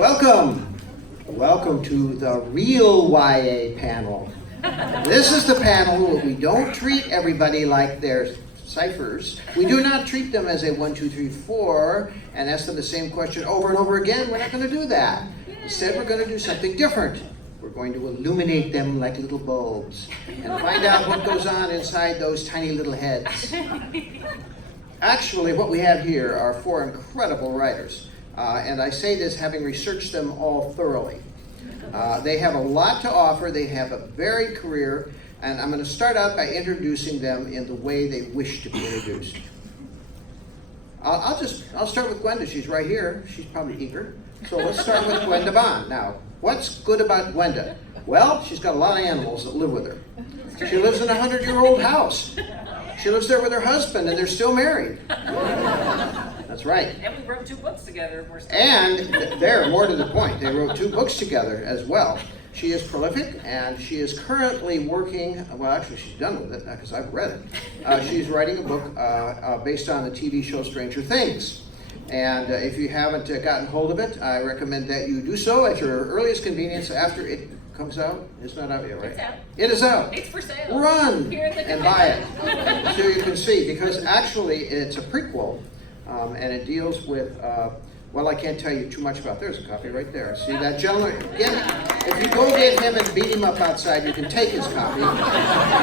Welcome. Welcome to the real YA panel. This is the panel where we don't treat everybody like they're ciphers. We do not treat them as a 1, 2, 3, 4 and ask them the same question over and over again. We're not going to do that. Instead, we're going to do something different. We're going to illuminate them like little bulbs and find out what goes on inside those tiny little heads. Actually, what we have here are 4 incredible writers. And I say this having researched them all thoroughly. They have a lot to offer. They have a varied career. And I'm going to start out by introducing them in the way they wish to be introduced. I'll start with Gwenda. She's right here. She's probably eager. So let's start with Gwenda Bond. Now, what's good about Gwenda? Well, she's got a lot of animals that live with her. She lives in a 100-year-old house. She lives there with her husband, and they're still married. That's right. And we wrote 2 books together. And they're more to the point. They wrote 2 books together as well. She is prolific, and she is currently working, well, actually she's done with it, because I've read it. She's writing a book based on the TV show Stranger Things. And if you haven't gotten hold of it, I recommend that you do so at your earliest convenience after it comes out. It's not out yet, right? It's out. It is out. It's for sale. Run Here at the and buy it so you can see, because actually it's a prequel, and it deals with, well, I can't tell you too much about. There's a copy right there. See that gentleman? If you go get him and beat him up outside, you can take his copy,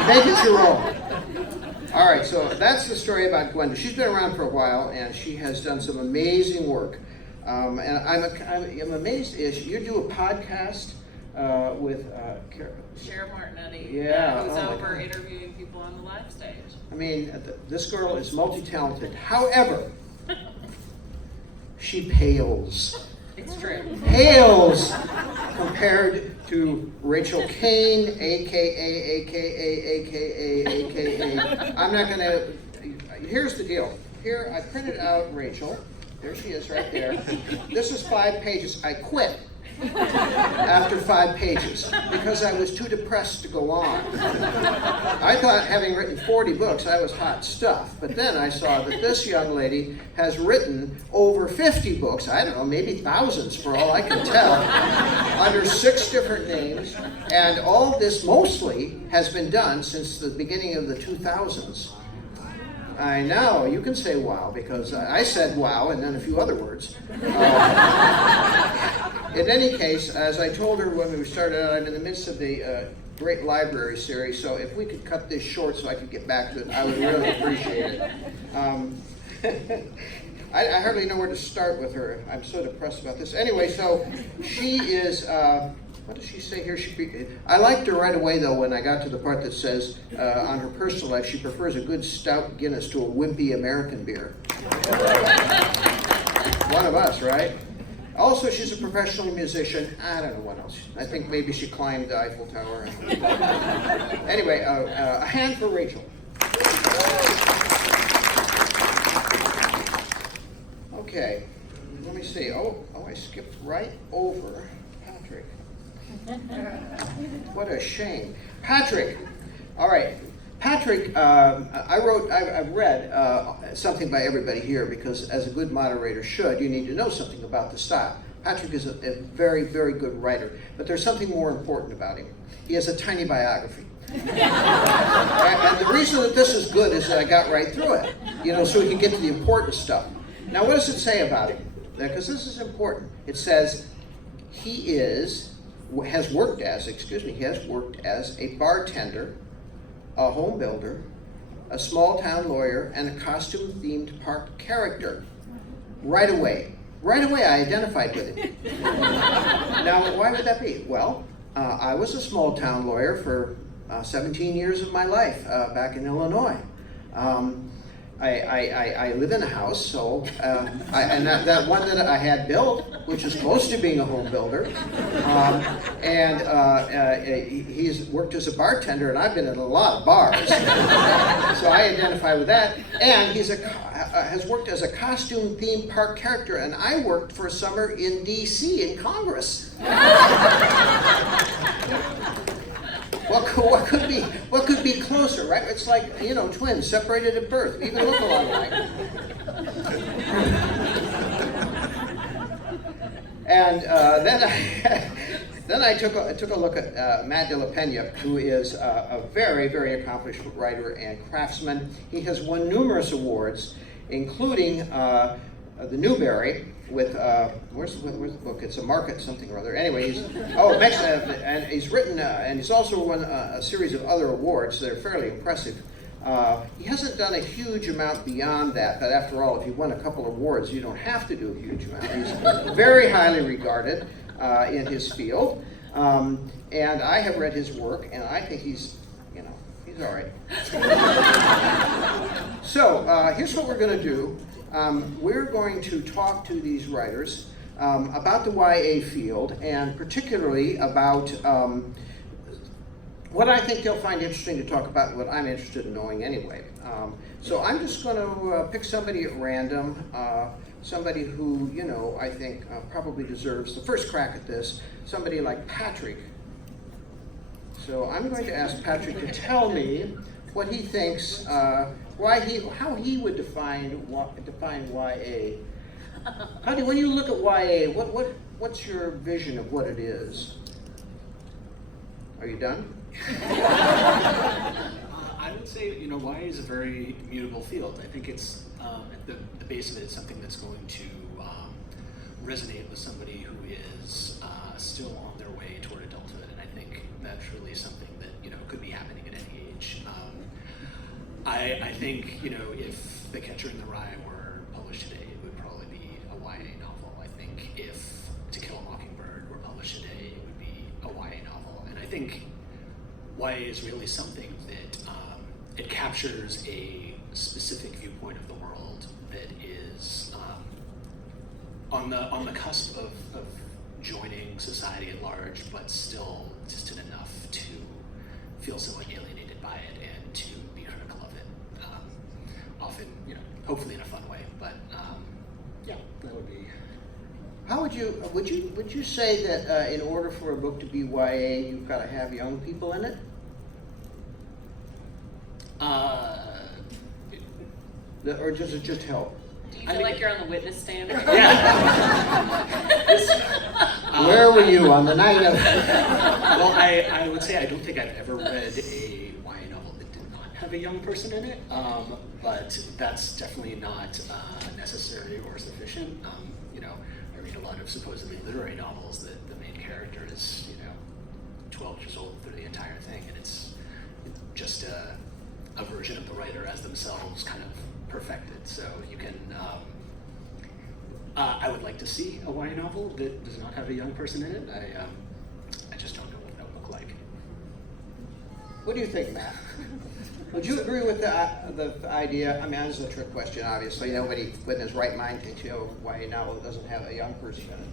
make it your own. All right, so that's the story about Gwenda. She's been around for a while, and she has done some amazing work. And I'm amazed is you do a podcast with Sheriff Martinetti, yeah, who's over interviewing people on the live stage. I mean, this girl is multi-talented. However, she pales. It's true. Pales compared to Rachel Caine, aka. I'm not going to. Here's the deal. Here, I printed out Rachel. There she is right there. This is 5 pages. I quit after 5 pages because I was too depressed to go on. I thought, having written 40 books, I was hot stuff. But then I saw that this young lady has written over 50 books, I don't know, maybe thousands for all I can tell, under 6 different names. And all this mostly has been done since the beginning of the 2000s. I know, you can say wow, because I said wow and then a few other words. In any case, as I told her when we started out, I'm in the midst of the great library series, so if we could cut this short so I could get back to it, I would really appreciate it. I hardly know where to start with her. I'm so depressed about this. Anyway, so she is, what does she say here? I liked her right away, though, when I got to the part that says on her personal life, she prefers a good stout Guinness to a wimpy American beer. One of us, right? Also, she's a professional musician. I don't know what else. I think maybe she climbed the Eiffel Tower. Anyway, a hand for Rachel. Okay, let me see. Oh, I skipped right over Patrick. What a shame. Patrick. All right. Patrick, I've read something by everybody here because as a good moderator should, you need to know something about the style. Patrick is a very, very good writer, but there's something more important about him. He has a tiny biography. And the reason that this is good is that I got right through it, so we can get to the important stuff. Now, what does it say about him? Because this is important. It says he has worked as a bartender, a home builder, a small town lawyer, and a costume-themed park character. Right away, I identified with it. Now, why would that be? Well, I was a small town lawyer for 17 years of my life back in Illinois. I live in a house, so and that one that I had built, which is close to being a home builder, he's worked as a bartender, and I've been in a lot of bars, so I identify with that. And he's has worked as a costume-themed park character, and I worked for a summer in D.C. in Congress. What could be closer, right? It's like, twins separated at birth. We even look a lot alike. And then I took a look at Matt de la Pena, who is a very, very accomplished writer and craftsman. He has won numerous awards, including the Newbery with where's the book? It's a market something or other. Anyway, and he's written and he's also won a series of other awards that are fairly impressive. He hasn't done a huge amount beyond that, but after all, if you won a couple of awards, you don't have to do a huge amount. He's very highly regarded in his field, and I have read his work, and I think he's all right. So here's what we're going to do. We're going to talk to these writers about the YA field, and particularly about what I think they'll find interesting to talk about, what I'm interested in knowing anyway. So I'm just going to pick somebody at random, somebody who, I think probably deserves the first crack at this, somebody like Patrick. So I'm going to ask Patrick to tell me what he thinks, how he would define YA. When you look at YA, what's your vision of what it is? Are you done? I would say, YA is a very mutable field. I think it's at the base of it is something that's going to resonate with somebody who is still on their way toward adulthood, and I think that's really something that could be happening at any age. I think if The Catcher in the Rye were published today, it would probably be a YA novel. I think if To Kill a Mockingbird were published today, it would be a YA novel, and I think YA is really something that it captures a specific viewpoint of the world that is on the cusp of joining society at large, but still distant enough to feel somewhat alienated by it and to be critical of it. Often, hopefully in a fun way. But yeah, that would be. How would you say that in order for a book to be YA, you've got to have young people in it? Or does it just help? Do you feel like you're on the witness stand? Yeah. Where were you on the night of? Well, I would say I don't think I've ever read a YA novel that did not have a young person in it, but that's definitely not necessary or sufficient. I read a lot of supposedly literary novels that the main character is, 12 years old through the entire thing, and it's just a version of the writer as themselves kind of perfected. So you can, I would like to see a YA novel that does not have a young person in it. I just don't know what that would look like. What do you think, Matt? Would you agree with the idea? I mean, this is a trick question, obviously. Nobody in his right mind thinks a YA novel that doesn't have a young person in it.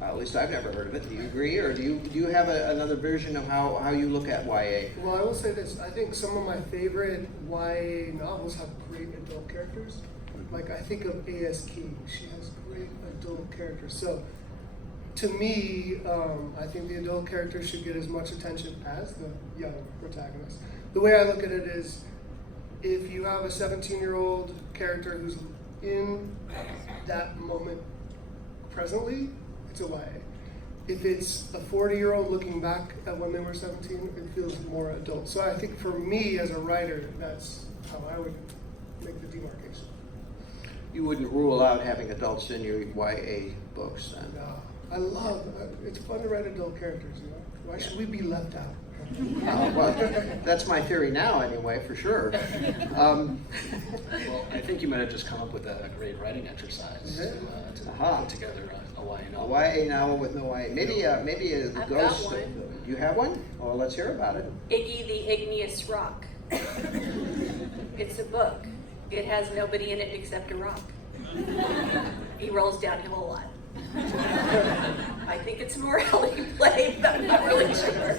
At least I've never heard of it. Do you agree, or do you have another version of how you look at YA? Well, I will say this. I think some of my favorite YA novels have great adult characters. Like, I think of A.S. Caine. She has great adult characters. So, to me, I think the adult character should get as much attention as the young protagonist. The way I look at it is, if you have a 17-year-old character who's in that moment presently, it's a YA. If it's a 40-year-old looking back at when they were 17, it feels more adult. So I think for me as a writer, that's how I would make the demarcation. You wouldn't rule out having adults in your YA books, then? No, it's fun to write adult characters, Why should we be left out? Well, that's my theory now, anyway, for sure. Well, I think you might have just come up with a great writing exercise to put together a YA novel. A YA novel with no YA. Maybe a I've ghost. got one. Do you have one? Well, let's hear about it. Iggy the Igneous Rock. It's a book. It has nobody in it except a rock. He rolls downhill a lot. I think it's a morality play, but I'm not really sure.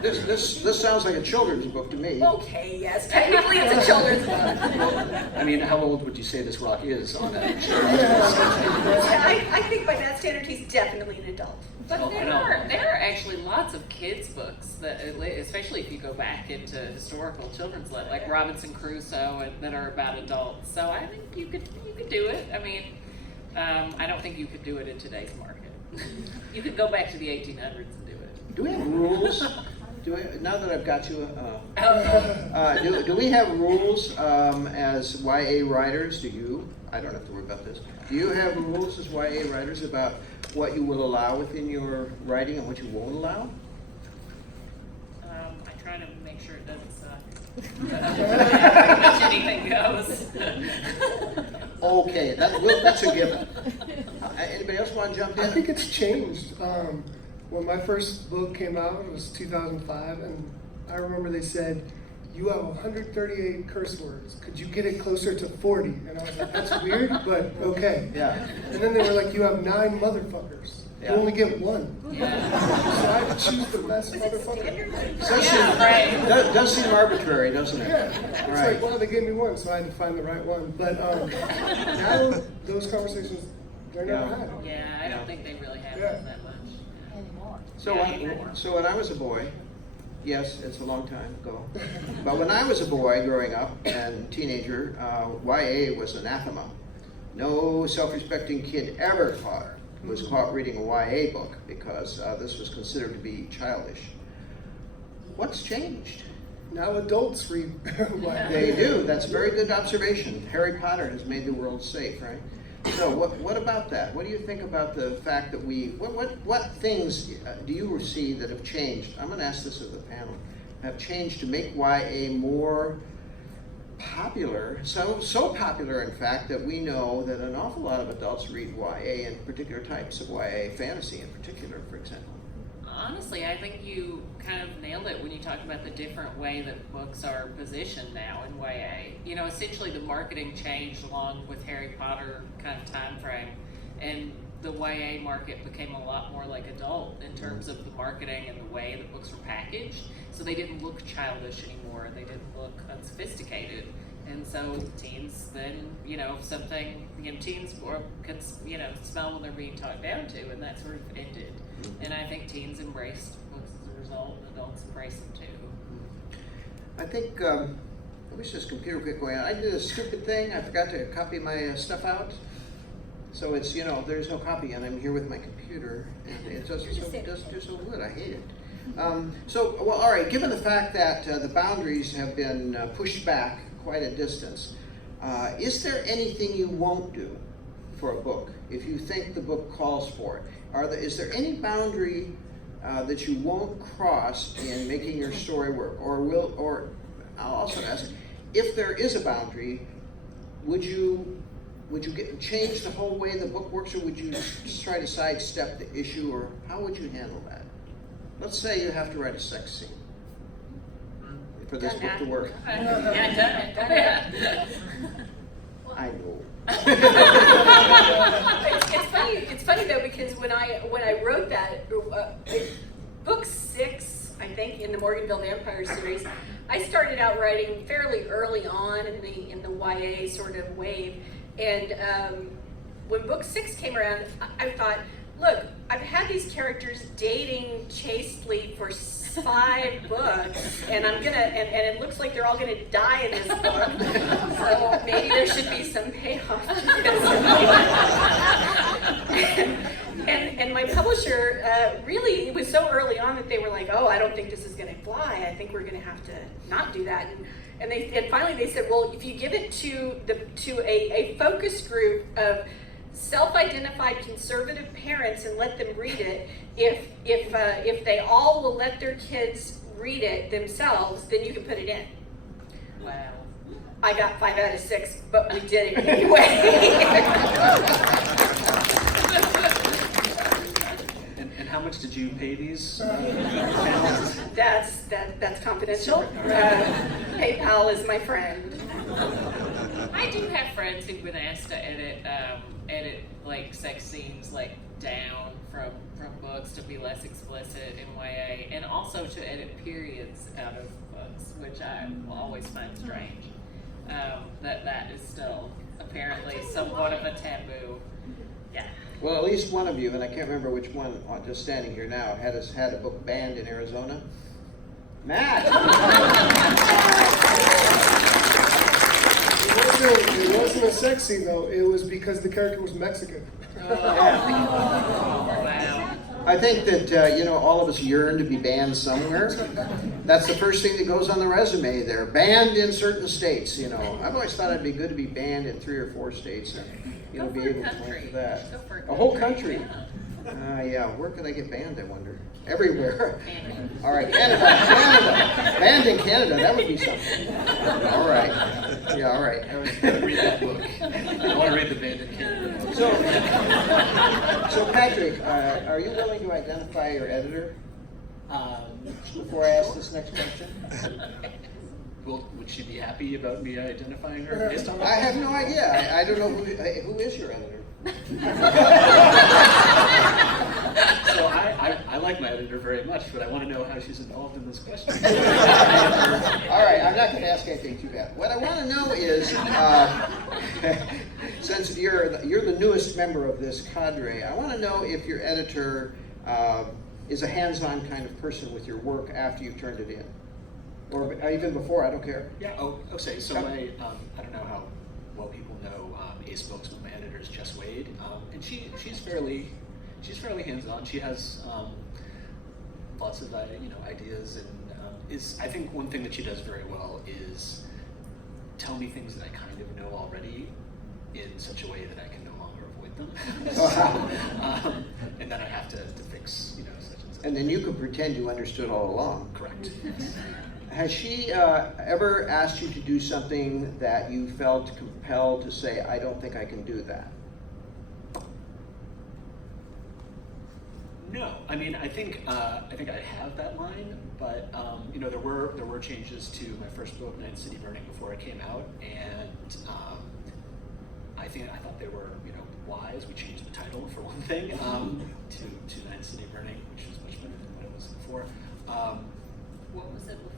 This sounds like a children's book to me. Okay, yes, technically it's a children's book. I mean, how old would you say this rock is on a I think by that standard he's definitely an adult. But there are actually lots of kids' books that, especially if you go back into historical children's like Robinson Crusoe, that are about adults. So I think you could do it. I mean, I don't think you could do it in today's market. You could go back to the 1800s and do it. Do we have rules? Now that I've got you, Oh, do we have rules as YA writers? Do you? I don't have to worry about this. Do you have rules as YA writers about what you will allow within your writing and what you won't allow? I try to make sure it doesn't suck. Pretty much anything goes. Okay, that's a given. Anybody else want to jump in? I think it's changed. When my first book came out, it was 2005, and I remember they said, you have 138 curse words. Could you get it closer to 40? And I was like, that's weird, but okay. Yeah. And then they were like, you have 9 motherfuckers. Yeah. You only get 1. Yeah. So I had to choose the best motherfucker. Does seem arbitrary, doesn't it? Yeah. It's Right. like, well, they gave me 1, so I had to find the right one. But now those conversations, they're Yeah. never had. Yeah, I don't think they really have Yeah. that much. So, so when I was a boy, yes, it's a long time ago, but when I was a boy growing up and teenager, YA was anathema. No self-respecting kid ever was caught reading a YA book because this was considered to be childish. What's changed? Now adults read. They do. That's a very good observation. Harry Potter has made the world safe, right? So what about that? What do you think about the fact that what things do you see that have changed? I'm going to ask this of the panel. Have changed to make YA more popular, so popular in fact that we know that an awful lot of adults read YA and particular types of YA, fantasy in particular, for example. Honestly, I think you kind of nailed it when you talked about the different way that books are positioned now in YA. You know, essentially the marketing changed along with Harry Potter kind of time frame, and the YA market became a lot more like adult in terms of the marketing and the way the books were packaged. So they didn't look childish anymore, they didn't look unsophisticated. And so teens then, you know, teens can, smell when they're being talked down to, and that sort of ended. And I think teens embraced books as a result, and adults embrace them too. I think, I wish this computer would get going on. I did a stupid thing. I forgot to copy my stuff out. So it's, there's no copy, and I'm here with my computer, and it doesn't do so good. I hate it. All right, given the fact that the boundaries have been pushed back quite a distance, is there anything you won't do for a book if you think the book calls for it? Is there any boundary that you won't cross in making your story work? Or I'll also ask, if there is a boundary, would you change the whole way the book works, or would you just try to sidestep the issue, or how would you handle that? Let's say you have to write a sex scene for this book to work. Yeah, done it. I know. It's funny though, because when I wrote that book 6, I think, in the Morganville Vampire series, I started out writing fairly early on in the YA sort of wave, and when book 6 came around, I thought, look, I've had these characters dating chastely for 5 books, and and it looks like they're all gonna die in this book. So maybe there should be some payoff to this. And my publisher really, it was so early on that they were like, oh, I don't think this is gonna fly. I think we're gonna have to not do that. And finally they said, well, if you give it to a focus group of self-identified conservative parents and let them read it, if they all will let their kids read it themselves, then you can put it in. Wow. I got 5 out of 6, but we did it anyway. And how much did you pay these? That's confidential. PayPal is my friend. I do have friends who've been asked to edit like sex scenes like down from books to be less explicit in YA, and also to edit periods out of books, which I will always find strange. That is still apparently somewhat of a taboo. Yeah. Well, at least one of you, and I can't remember which one, just standing here now, had a book banned in Arizona. Matt! It wasn't a sex scene though. It was because the character was Mexican. Wow. I think that, all of us yearn to be banned somewhere. That's the first thing that goes on the resume there. Banned in certain states, I've always thought it'd be good to be banned in 3 or 4 states and, Go be for a able to country. plan for that. Go for A whole country. Yeah. Yeah, where could I get banned, I wonder? Everywhere. Canada. All right, Canada. Banned in Canada, that would be something. All right. Yeah, all right. I was going to read that book. I want to read the Band in Canada. So Patrick, are you willing to identify your editor before I ask this next question? Well, would she be happy about me identifying her based on that? I have no idea. I don't know who is your editor. So I like my editor very much, but I want to know how she's involved in this question. All right, I'm not going to ask anything too bad. What I want to know is, since you're the newest member of this cadre, I want to know if your editor is a hands-on kind of person with your work after you've turned it in, or even before. I don't care. Yeah. Oh, okay. So my I don't know how well people know a spokesman. My editor is Jess Wade, and she's fairly hands-on. She has lots of ideas, and I think one thing that she does very well is tell me things that I kind of know already in such a way that I can no longer avoid them. And then I have to fix such and such. And then you could pretend you understood all along. Correct. Has she ever asked you to do something that you felt compelled to say, I don't think I can do that? No, I mean I think I have that line, but there were changes to my first book, Night City Burning, before it came out, and I thought they were wise. We changed the title for one thing to Night City Burning, which was much better than what it was before. What was it before?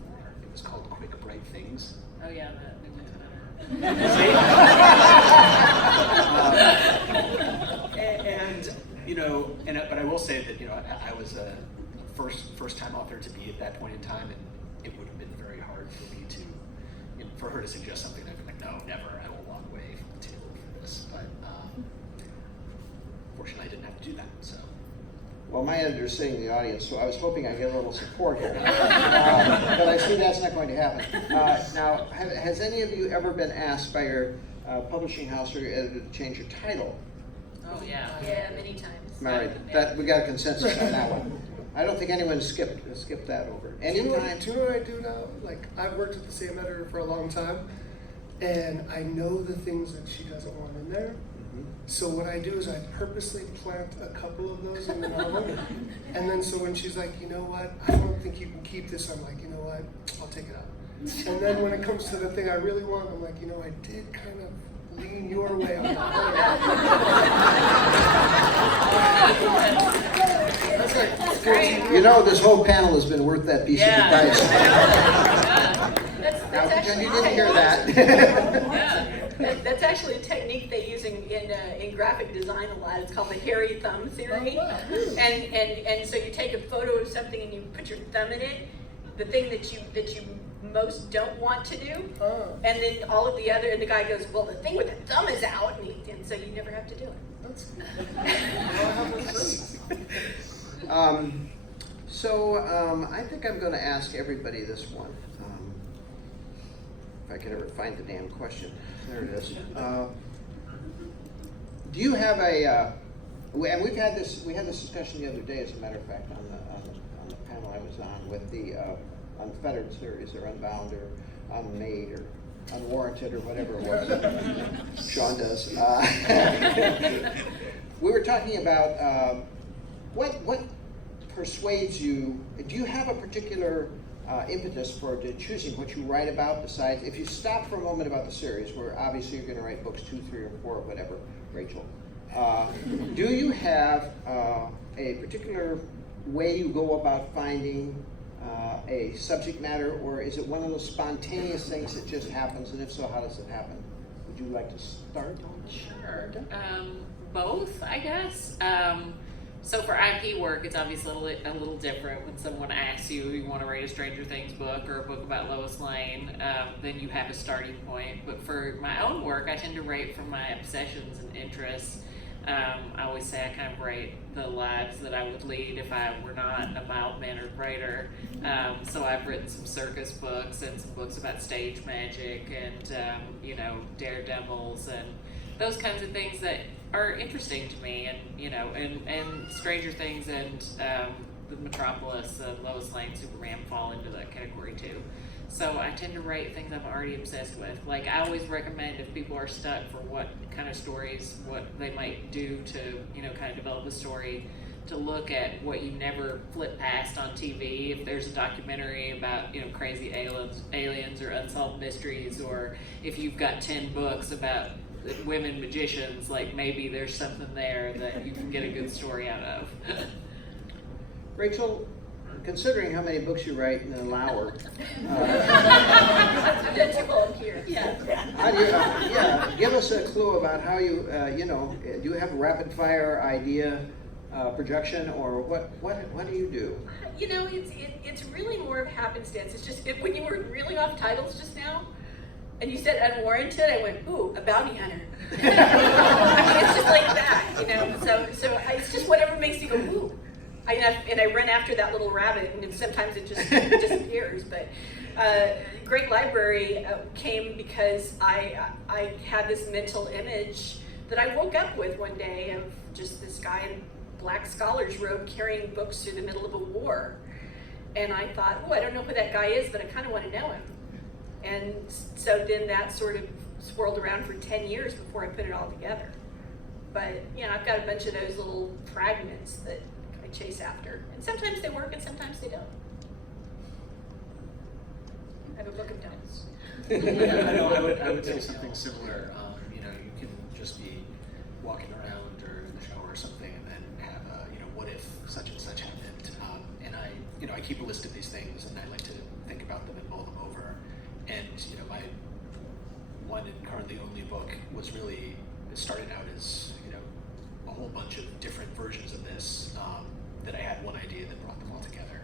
It was called Quick Bright Things. Oh yeah, that makes it better. But I will say that I was a first time author to be at that point in time, and it would have been very hard for me to for her to suggest something. I'd be like, no, never. I will walk away from the table for this. But fortunately, I didn't have to do that. So. Well, my editor's sitting in the audience, so I was hoping I'd get a little support here. But I see that's not going to happen. Now, has any of you ever been asked by your publishing house or your editor to change your title? Oh yeah. Yeah, many times. All right, that we got a consensus on that one. I don't think anyone skipped that over. Do you know Anytime. what I do now? Like, I've worked with the same editor for a long time, and I know the things that she doesn't want in there. So what I do is I purposely plant a couple of those in the novel, and then so when she's like, you know what, I don't think you can keep this, I'm like, you know what, I'll take it out. And then when it comes to the thing I really want, I'm like, I did kind of lean your way on that. That's like 14 This whole panel has been worth that piece of advice. Now, pretend you didn't hear that. That's actually a technique they use in graphic design a lot. It's called the hairy thumb theory. And so you take a photo of something and you put your thumb in it, the thing that you most don't want to do, and then all of the other, and the guy goes, well, the thing with the thumb is out, and so you never have to do it. That's cool. I think I'm going to ask everybody this one. If I can ever find the damn question. There it is. Do you have and we had this discussion the other day, as a matter of fact, on the panel I was on with the Unfettered series, or Unbound, or Unmade, or Unwarranted, or whatever it was. Sean does. We were talking about what persuades you. Do you have a particular impetus for choosing what you write about? Besides, if you stop for a moment about the series, where obviously you're going to write books 2, 3, or 4, or whatever, Rachel, do you have a particular way you go about finding a subject matter, or is it one of those spontaneous things that just happens, and if so, how does it happen? Would you like to start? Sure. Both, I guess. So for IP work, it's obviously a little different when someone asks you want to write a Stranger Things book or a book about Lois Lane, then you have a starting point. But for my own work, I tend to write from my obsessions and interests. I always say I kind of write the lives that I would lead if I were not a mild-mannered writer. So I've written some circus books and some books about stage magic and, you know, daredevils and those kinds of things that are interesting to me, and, you know, and Stranger Things and the Metropolis, Lois Lane, Superman fall into that category too. So I tend to write things I'm already obsessed with. Like, I always recommend, if people are stuck for what kind of stories, what they might do to, you know, kind of develop a story, to look at what you never flip past on TV. If there's a documentary about, you know, crazy aliens or unsolved mysteries, or if you've got 10 books about women magicians, like, maybe there's something there that you can get a good story out of. Rachel, considering how many books you write in an hour, That's your volunteer. Yeah. how do you, yeah, give us a clue about how you, you know, do you have a rapid fire idea projection, or what do you do? You know, it's really more of happenstance. It's just, when you were reeling off titles just now, and you said unwarranted, I went, ooh, a bounty hunter. I mean, it's just like that, you know. So it's just whatever makes you go, ooh. And I run after that little rabbit, and sometimes it just disappears. But Great Library came because I had this mental image that I woke up with one day of just this guy in black scholar's robe carrying books through the middle of a war. And I thought, oh, I don't know who that guy is, but I kind of want to know him. And so then that sort of swirled around for 10 years before I put it all together. But, you know, I've got a bunch of those little fragments that I chase after. And sometimes they work and sometimes they don't. I have a book of don'ts. Yeah, I know. I would say something similar. You know, you can just be walking around or in the shower or something, and then have a, you know, what if such and such happened? And I keep a list of these things, and I like to think about them and mull them over. And you know, my one and currently only book was really, it started out as, you know, a whole bunch of different versions of this that I had one idea that brought them all together,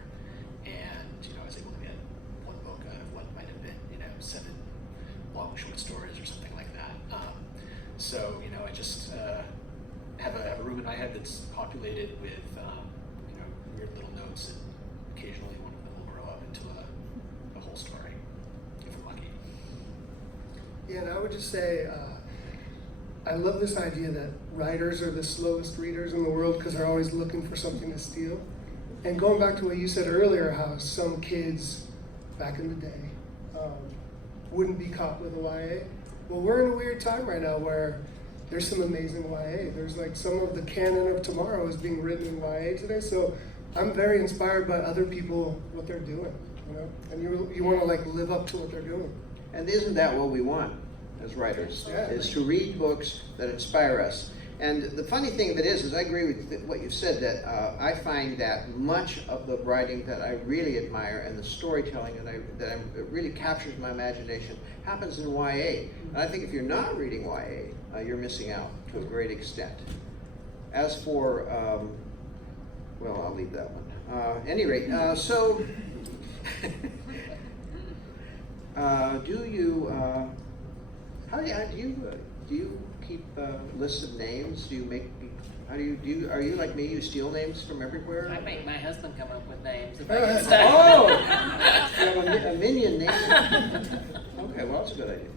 and you know, I was able to get one book out of what might have been, you know, 7 long short stories or something like that. So you know, I just have a room in my head that's populated with you know, weird little notes, and occasionally one of them will grow up into a whole story, if I'm lucky. Yeah, and I would just say, I love this idea that writers are the slowest readers in the world because they're always looking for something to steal. And going back to what you said earlier, how some kids back in the day wouldn't be caught with a YA. Well, we're in a weird time right now where there's some amazing YA. There's like some of the canon of tomorrow is being written in YA today. So I'm very inspired by other people, what they're doing, you know? And you want to like live up to what they're doing. And isn't that what we want as writers? Yeah. Is to read books that inspire us. And the funny thing of it is I agree with what you said, that I find that much of the writing that I really admire and the storytelling that really captures my imagination happens in YA. And I think if you're not reading YA, you're missing out to a great extent. As for, well, I'll leave that one. Any rate, so do you? How do you keep lists of names? Do you make? How do you? Are you like me? You steal names from everywhere? I make my husband come up with names if Oh, I get you stuck. have a minion name. Okay, well that's a good idea.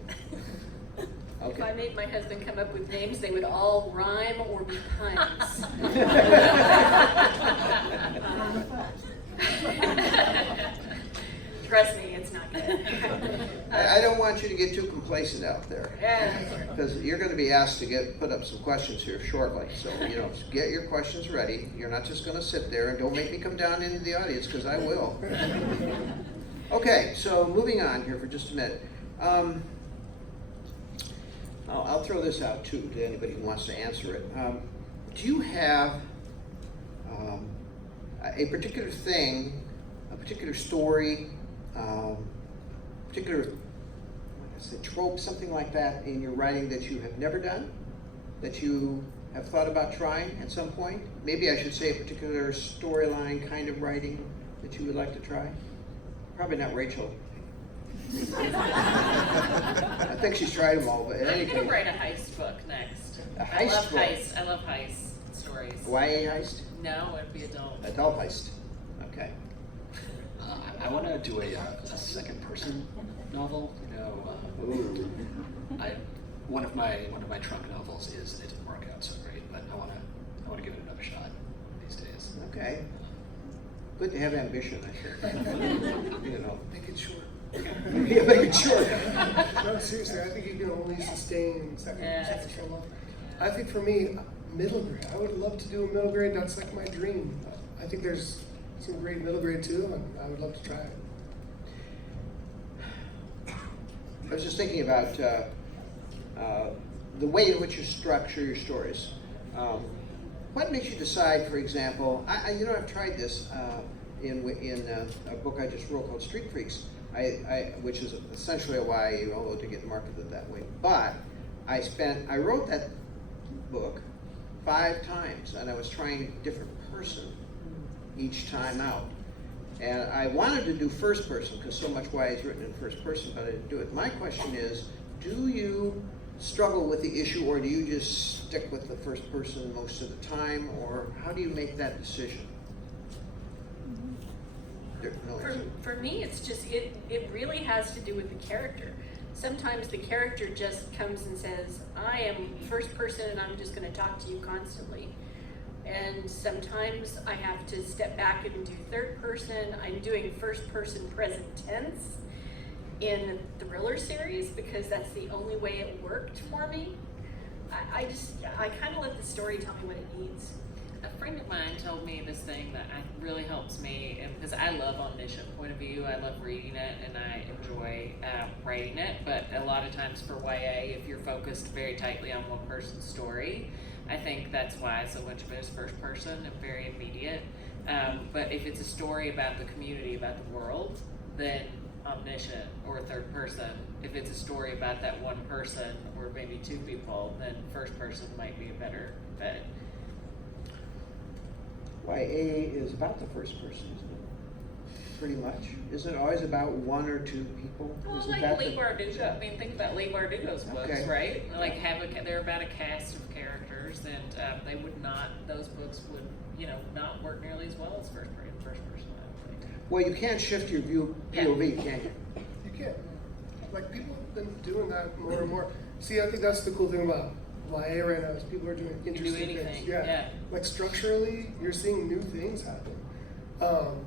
If I Okay. made my husband come up with names, they would all rhyme or be puns. Trust me, it's not good. I don't want you to get too complacent out there, Yeah. because you're going to be asked to put up some questions here shortly. So you know, get your questions ready. You're not just going to sit there, and don't make me come down into the audience, because I will. Okay, so moving on here for just a minute. I'll throw this out too to anybody who wants to answer it. Do you have a particular thing, a particular story, particular, like I said, trope, something like that in your writing that you have never done, that you have thought about trying at some point? Maybe I should say a particular storyline kind of writing that you would like to try? Probably not Rachel. I think she's tried them all, but in any I'm gonna case. write a heist book next. A I heist love book. heist. I love heist stories. YA heist? No, it'd be adult. Adult heist. Okay. I want to do a second person novel. You know, Ooh. one of my trunk novels is it didn't work out so great, but I want to give it another shot these days. Okay. Good to have ambition, I think. You know. Make it short. Yeah, make it short. No, seriously, I think you can only sustain second Yeah, person that's for so long. I think for me, middle grade. I would love to do a middle grade. That's like my dream. I think there's some great middle grade too, and I would love to try it. I was just thinking about the way in which you structure your stories. What makes you decide, for example, I've tried this in a book I just wrote called Street Freaks, which is essentially a YA, although it didn't get marketed that way. But I wrote that book 5 times, and I was trying a different person each time out. And I wanted to do first person because so much YA is written in first person, but I didn't do it. My question is, do you struggle with the issue, or do you just stick with the first person most of the time, or how do you make that decision? No answer. For me, it's just, it really has to do with the character. Sometimes the character just comes and says, I am first person and I'm just going to talk to you constantly. And sometimes I have to step back and do third person. I'm doing first person present tense in the thriller series because that's the only way it worked for me. I kind of let the story tell me what it needs. A friend of mine told me this thing that really helps me, and because I love omniscient point of view, I love reading it, and I enjoy writing it. But a lot of times for YA, if you're focused very tightly on one person's story, I think that's why so much of it is first person and very immediate. But if it's a story about the community, about the world, then omniscient or third person. If it's a story about that one person or maybe 2 people, then first person might be a better bet. YA is about the first person, isn't it? Pretty much. Isn't it always about 1 or 2 people? Well, Isn't like that Lee Bardugo. I mean, think about Lee Bardugo's books, Okay. right? Like, they're about a cast of characters, and they would not; those books would, not work nearly as well as first person. I don't think. Well, you can't shift your POV, can you? You can't. Like, people have been doing that more and more. See, I think that's the cool thing about YA right now is people are doing interesting anything, things. yeah. Like structurally, you're seeing new things happen.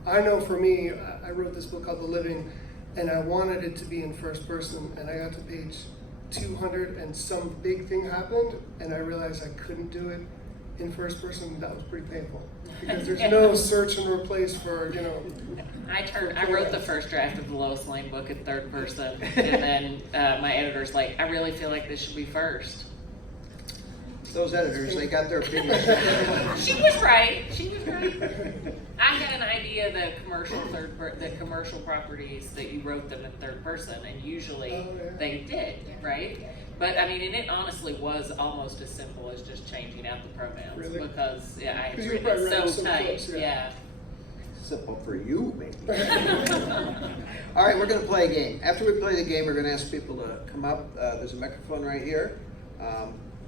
I know for me, I wrote this book called The Living, and I wanted it to be in first person, and I got to page 200 and some big thing happened, and I realized I couldn't do it in first person. That was pretty painful because there's no search and replace for, I wrote the first draft of the Lois Lane book in third person, and then my editor's like, I really feel like this should be first. Those editors, they got their opinions. She was right. I had an idea that the commercial properties that you wrote them in third person, and usually they did, right? But I mean, and it honestly was almost as simple as just changing out the pronouns Really? because I had 'Cause you written probably it read it so so tight. close, yeah. Simple for you, maybe. All right, we're going to play a game. After we play the game, we're going to ask people to come up. There's a microphone right here.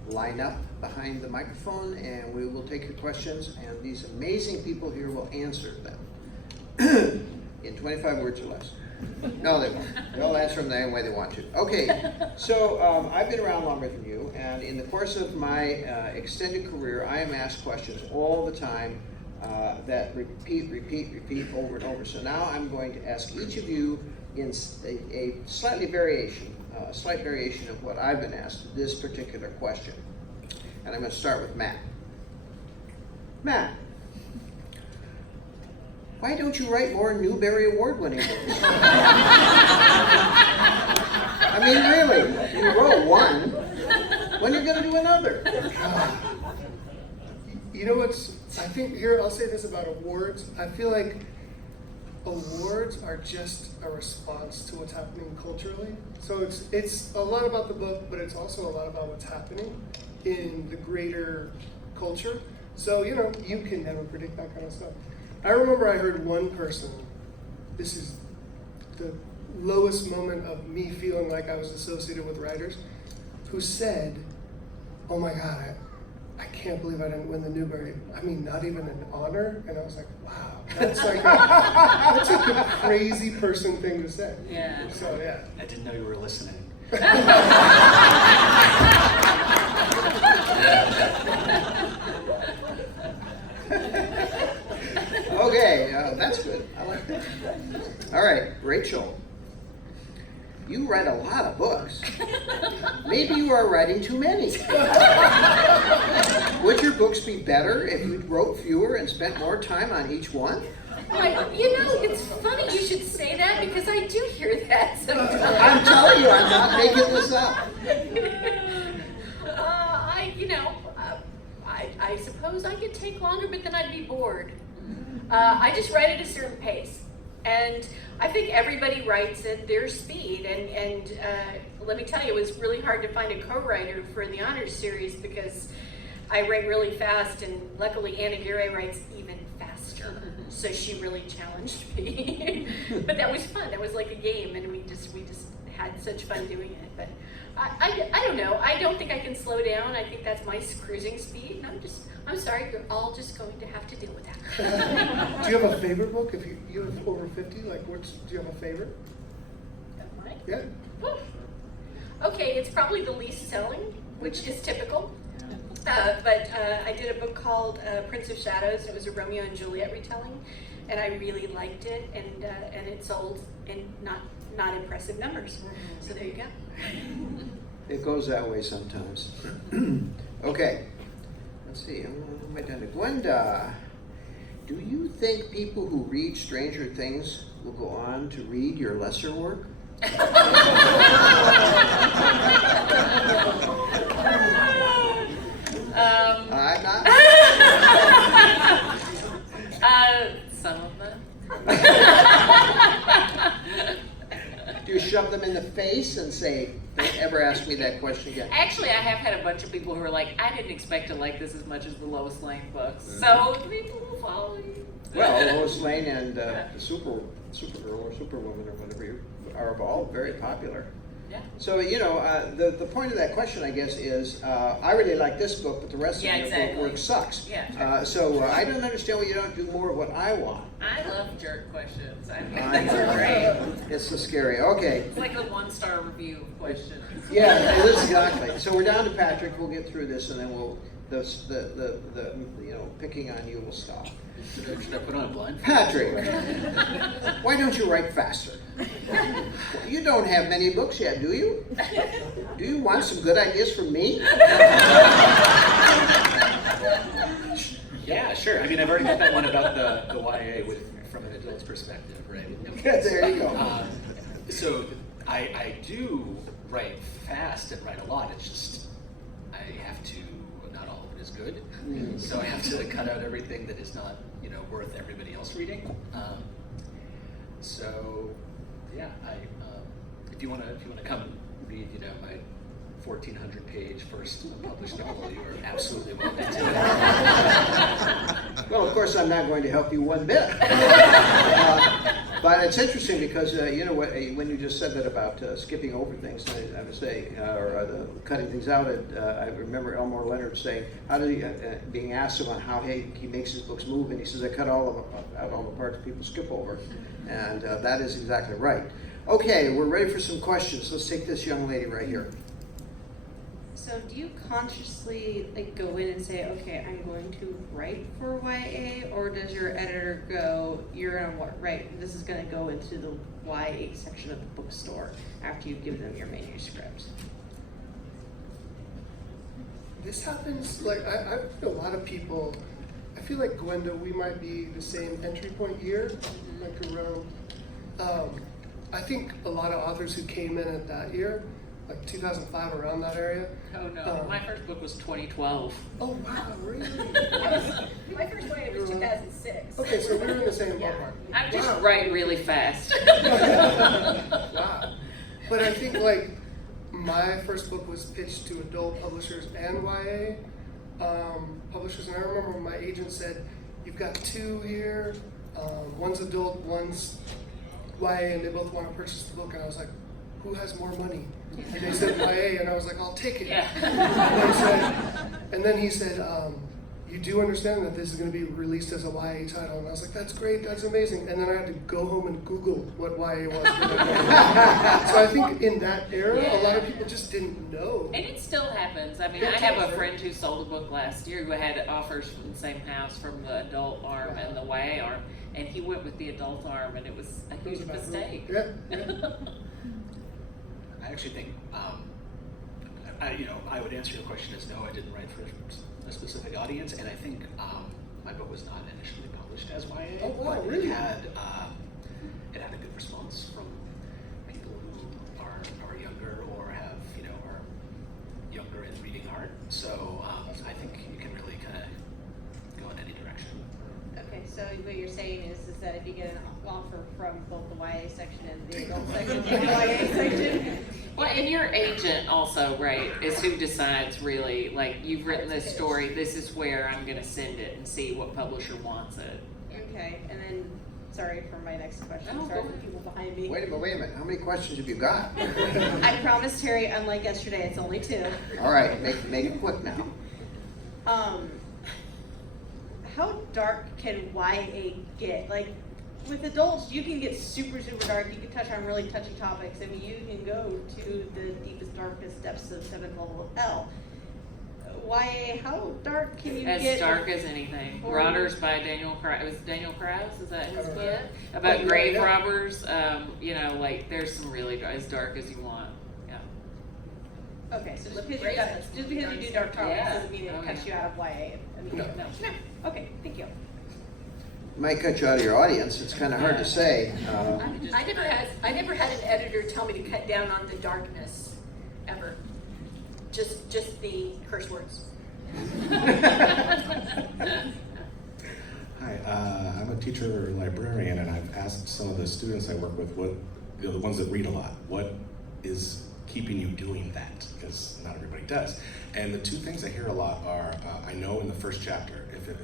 Line up behind the microphone, and we will take your questions, and these amazing people here will answer them in 25 words or less. No, they won't. They'll answer them the same way they want to. Okay, so I've been around longer than you, and in the course of my extended career, I am asked questions all the time that repeat over and over. So now I'm going to ask each of you in a slight variation of what I've been asked, this particular question. And I'm going to start with Matt. Matt, why don't you write more Newbery Award-winning books? I mean, really, you wrote one. When are you going to do another? You know what's, I think here, I'll say this about awards. I feel like awards are just a response to what's happening culturally. So it's a lot about the book, but it's also a lot about what's happening in the greater culture. So, you can never predict that kind of stuff. I remember I heard one person, this is the lowest moment of me feeling like I was associated with writers, who said, oh my God, I can't believe I didn't win the Newbery. I mean, not even an honor. And I was like, wow, that's like that's like a crazy person thing to say. Yeah. So yeah. I didn't know you were listening. Okay, that's good. I like that. All right, Rachel. You write a lot of books. Maybe you are writing too many. Would your books be better if you wrote fewer and spent more time on each one? It's funny you should say that because I do hear that sometimes. I'm telling you, I'm not making this up. I suppose I could take longer, but then I'd be bored. I just write at a certain pace. And I think everybody writes at their speed. And let me tell you, it was really hard to find a co-writer for the honors series because I write really fast, and luckily Anna Gare writes even faster. So she really challenged me. But that was fun. That was like a game, and we just had such fun doing it. But I don't know. I don't think I can slow down. I think that's my cruising speed. And I'm sorry, you're all just going to have to deal with that. Do you have a favorite book? If you have over 50, like do you have a favorite? Mine? Yeah. Okay, it's probably the least selling, which is typical. But I did a book called Prince of Shadows. It was a Romeo and Juliet retelling, and I really liked it, and it sold in not impressive numbers. So there you go. It goes that way sometimes. Okay, let's see. I'm right down to Gwenda. Do you think people who read Stranger Things will go on to read your lesser work? I'm not. Some of them. Do you shove them in the face and say, don't ever ask me that question again? Actually, I have had a bunch of people who are like, I didn't expect to like this as much as the Lois Lane books. So people will follow you. Well, Lois Lane and Supergirl or Superwoman or whatever you are all very popular. Yeah. So, the point of that question, I guess, is I really like this book, but the rest of your book work sucks. Yeah. So I don't understand why you don't do more of what I want. I love jerk questions. I think I these are know. great. It's so scary. Okay. It's like a 1-star review questions. Yeah, it is exactly. So we're down to Patrick. We'll get through this, and then the picking on you will stop. Should I put on a blind? Patrick, why don't you write faster? You don't have many books yet, do you? Do you want some good ideas from me? Yeah, sure. I mean, I've already got that one about the YA from an adult's perspective, right? There you go. So I do write fast and write a lot. It's just I have to. Not all of it is good, so I have to cut out everything that is not worth everybody else reading. So yeah, if you want to come read my 1,400-page first published novel, you are absolutely welcome to it. Well, of course, I'm not going to help you one bit. But it's interesting because, when you just said that about skipping over things, I would say, or cutting things out, I remember Elmore Leonard saying, being asked about how he makes his books move, and he says, I cut out all the parts people skip over. And that is exactly right. Okay, we're ready for some questions. Let's take this young lady right here. So do you consciously go in and say, okay, I'm going to write for YA, or does your editor go, you're gonna write, this is gonna go into the YA section of the bookstore after you give them your manuscript? This happens, I a lot of people, I feel like Gwenda, we might be the same entry point year, around, I think a lot of authors who came in at that year, 2005, around that area. Oh no, my first book was 2012. Oh wow, really? My first one was 2006. Okay, so we were in the same ballpark. I just write really fast. Wow. But I think my first book was pitched to adult publishers and YA publishers, and I remember my agent said, you've got two here, one's adult, one's YA, and they both want to purchase the book, and I was like, who has more money? And they said YA, and I was like, I'll take it. Yeah. And then he said, you do understand that this is going to be released as a YA title? And I was like, that's great, that's amazing. And then I had to go home and Google what YA was. So I think in that era, a lot of people just didn't know. And it still happens. I mean, Yeah, I have a totally. friend who sold a book last year who had offers from the same house from the adult arm and the YA arm, and he went with the adult arm, and it was a It was huge about mistake. Yeah, yeah. I actually think, I would answer your question as no, I didn't write for a specific audience, and I think my book was not initially published as YA, Oh, wow, but really? it had a good response from people who are younger or have, are younger in reading art. So I think you can really kind of go in any direction. Okay, so what you're saying is that if you get an offer from both the YA section and the adult section, the YA section. Well, and your agent also, right, is who decides really, like, you've written this story, this is where I'm gonna send it and see what publisher wants it. Okay, and then, sorry for my next question, No, sorry go for ahead. people behind me. Wait a minute, how many questions have you got? I promised Terry, unlike yesterday, it's only 2. All right, make it quick now. How dark can YA get? Like, with adults, you can get super, super dark. You can touch on really touchy topics. I mean, you can go to the deepest, darkest depths of 7th level hell. YA, how dark can you As get? dark as anything. Or- Robbers by Daniel Krause. Was Daniel Krause? Is that his I don't book? know. About Yeah, grave yeah. robbers. Like there's some really as dark as you want. Yeah. Okay, so just because you do dark topics Yeah. doesn't mean it Oh, cuts yeah. you out of YA. I mean, No. No. Okay, thank you. Might cut you out of your audience, it's kind of hard to say. I never had an editor tell me to cut down on the darkness, ever. Just the curse words. Hi, I'm a teacher or librarian, and I've asked some of the students I work with, the ones that read a lot, what is keeping you doing that? Because not everybody does. And the two things I hear a lot are, I know in the first chapter, if it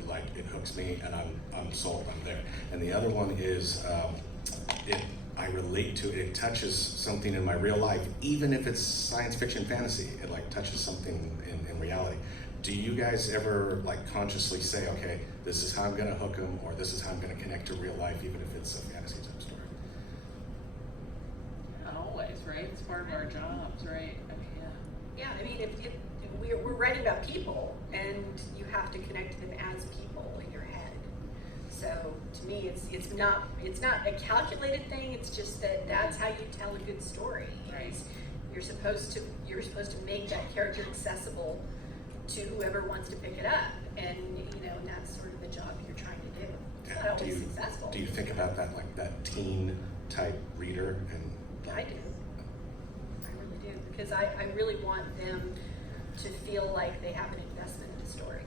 hooks me and I'm sold, I'm there. And the other one is, I relate to it, it touches something in my real life, even if it's science fiction fantasy, it touches something in reality. Do you guys ever consciously say, okay, this is how I'm gonna hook them, or this is how I'm gonna connect to real life, even if it's a fantasy type story? Always, right? It's part of our jobs, right? I mean, yeah. Yeah, I mean, we're writing about people, and you have to connect to them as people in your head. So to me, it's not a calculated thing. It's just that's how you tell a good story. Right. You're supposed to make that character accessible to whoever wants to pick it up, and that's sort of the job you're trying to do. It's not Do always you, successful. do you think about that, that teen type reader? And I do. I really do, because I really want them to feel like they have an investment in the story.